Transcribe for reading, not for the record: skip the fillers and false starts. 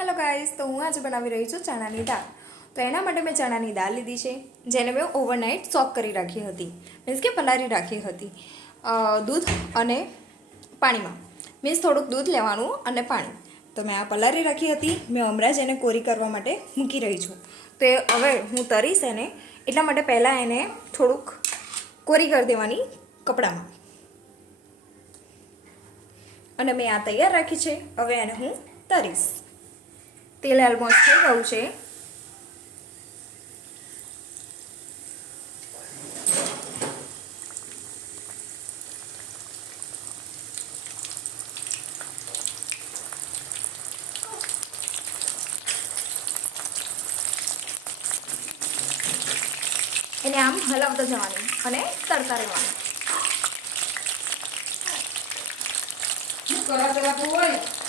Hello guys, तो हूँ आज बनावी रही छूँ चणानी दाळ। तो एना माटे मैं चणानी दाळ लीधी छे, जेने मैं ओवरनाइट सोक करी राखी हती, मीन्स के पलारी राखी हती दूध अने पाणीमां। मीन्स थोड़ुंक दूध लेवानुं अने पाणी। तो मैं आ पलारी राखी हती, मैं हमणां ज एने कोरी करवा माटे मूकी रही छूं। तो हवे हूँ तरीश एने, એટલા માટે પહેલાં એને થોડુંક કોરી કરી દેવાની કપડામાં। અને મેં આ તૈયાર રાખી છે, હવે એને હું તરીશ। તેલ ઓલમોસ્ટ થઈ ગયું છે। એને આમ હલાવતા જવાનું અને તળતા રહેવાનું। કરા દેવા હોય